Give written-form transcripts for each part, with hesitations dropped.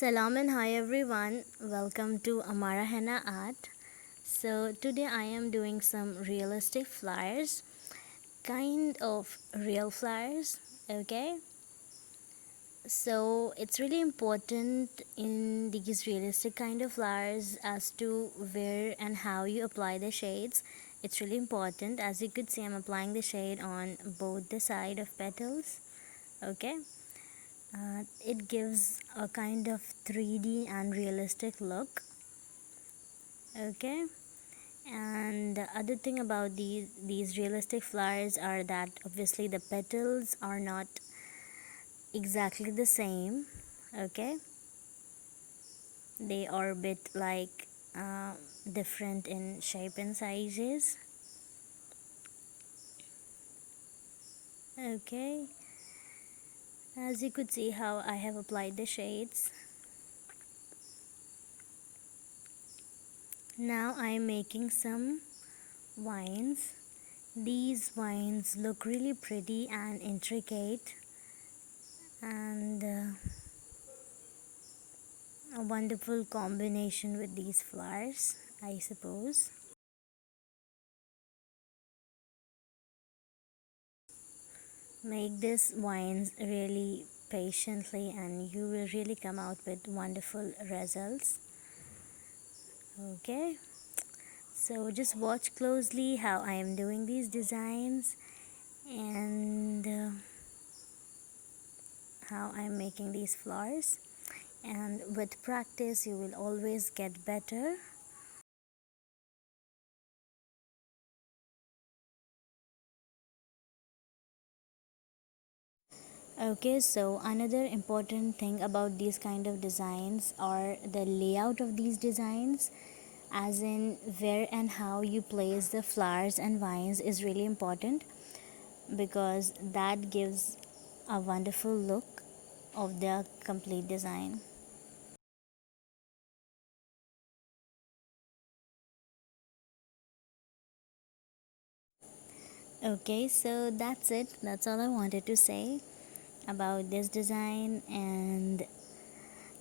Salam and hi everyone, welcome to AMARA Henna Art. So today I am doing some realistic flowers, kind of real flowers, okay? So it's really important in these realistic kind of flowers as to where and how you apply the shades. It's really important. As you could see, I'm applying the shade on both the side of petals, okay? It gives a kind of 3D and realistic look, okay. And the other thing about these realistic flowers are that obviously the petals are not exactly the same, okay. They are a bit like different in shape and sizes, okay. As you could see how I have applied the shades. Now I am making some vines. These vines look really pretty and intricate, and a wonderful combination with these flowers, I suppose. Make these vines really patiently and you will really come out with wonderful results, okay. So just watch closely how I am doing these designs and how I am making these flowers, and with practice you will always get better. Okay, so another important thing about these kind of designs are the layout of these designs, as in where and how you place the flowers and vines is really important, because that gives a wonderful look of the complete design. Okay, so that's it. That's all I wanted to say about this design, and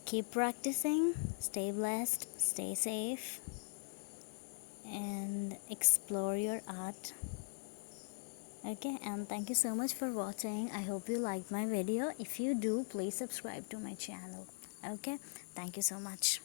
keep practicing. Stay blessed, stay safe, and explore your art. Okay, and thank you so much for watching. I hope you liked my video. If you do, please subscribe to my channel. Okay, thank you so much.